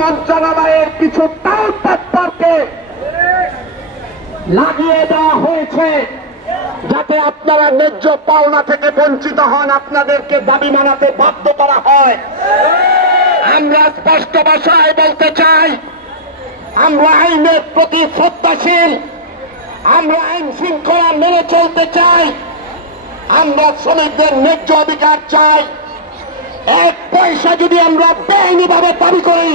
মন্ত্রণালয়ের কিছু তৎপরকে লাগিয়ে দেওয়া হয়েছে যাতে আপনারা ন্যায্য পাওনা থেকে বঞ্চিত হন, আপনাদেরকে দাবি মানাতে বাধ্য করা হয়। আমরা স্পষ্ট ভাষায় বলতে চাই, আমরা আইনের প্রতি শ্রদ্ধাশীল, আমরা আইন শৃঙ্খলা মেনে চলতে চাই, আমরা শ্রমিকদের ন্যায্য অধিকার চাই। এক পয়সা যদি আমরা বেআইনি ভাবে দাবি করি,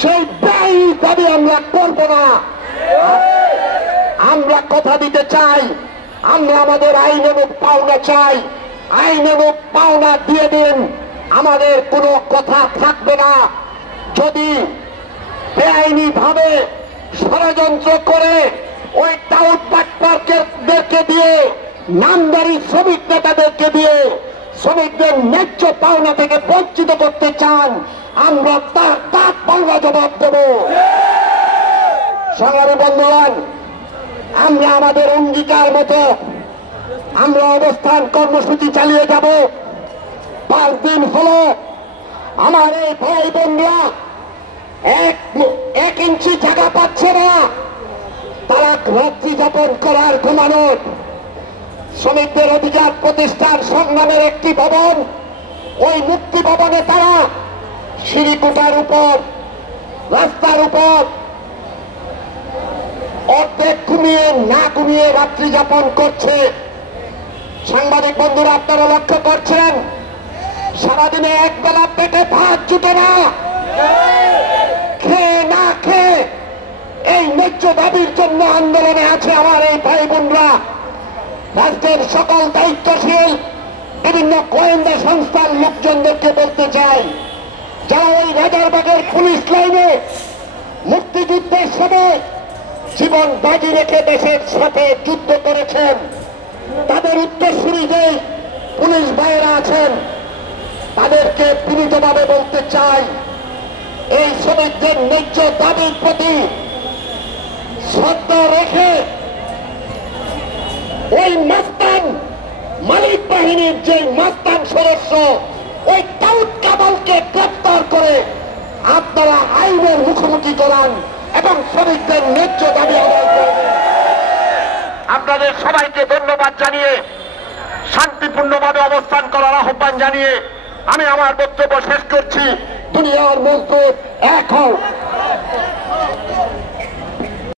সেই বেআইনি দাবি আমরা করব না। আমরা কথা দিতে চাই, আমরা আমাদের আইনানুগ পাওনা চাই। আইনানুগ পাওনা দিয়ে দিন, আমাদের কোনো কথা থাকবে না। যদি বেআইনি ভাবে ষড়যন্ত্র করে ওই দাউদ বাটপারদেরকে দিয়ে, নামদারি শ্রমিক নেতাদেরকে দিয়ে শ্রমিকদের ন্যায্য পাওনা থেকে বঞ্চিত করতে চান, আমরা তার দাঁত ভাঙা জবাব দেব। সংগ্রামী বন্ধুগণ, আমরা আমাদের অঙ্গীকার মতো আমরা অবস্থান কর্মসূচি চালিয়ে যাব। 5 দিন হলো আমার এই ভাই বোনরা এক ইঞ্চি জায়গা পাচ্ছে না, তারা রাত্রি যাপন করার ঘুমানোর। শ্রমিকদের অধিকার প্রতিষ্ঠান সংগ্রামের একটি ভবন, ওই মুক্তি ভবনে তারা সিঁড়িকুটার উপর, রাস্তার উপর অর্ধেক ঘুমিয়ে না ঘুমিয়ে রাত্রি যাপন করছে। সাংবাদিক বন্ধুরা, আপনারা লক্ষ্য করছেন, সারাদিনে একবেলা পেটে ভাত জুটে না, খেয়ে না খেয়ে এই ন্যায্য দাবির জন্য আন্দোলনে আছে আমার এই ভাই বোনরা। রাষ্ট্রের সকল দায়িত্বশীল বিভিন্ন গোয়েন্দা সংস্থার লোকজনদেরকে বলতে চাই, যারা ওই রাজারবাগের পুলিশ লাইনে মুক্তিযুদ্ধের সময় জীবন বাজি রেখে দেশের সাথে যুদ্ধ করেছেন, তাদের উত্তরসূরি যে পুলিশ ভাইয়েরা আছেন, তাদেরকে বিনীতভাবে বলতে চাই, এই শ্রমিকদের ন্যায্য দাবির প্রতি শ্রদ্ধা রেখে ওই মাস্তান মালিক বাহিনীর যে মাস্তান সদস্য ওই দাউদ কামালকে গ্রেফতার করে আপনারা আইনের মুখোমুখি করান এবং শ্রমিকদের ন্যায্য দাবি আদায় করবেন। আপনাদের সবাইকে ধন্যবাদ জানিয়ে, শান্তিপূর্ণভাবে অবস্থান করার আহ্বান জানিয়ে আমি আমার বক্তব্য শেষ করছি। দুনিয়ার মজদুর এক হও।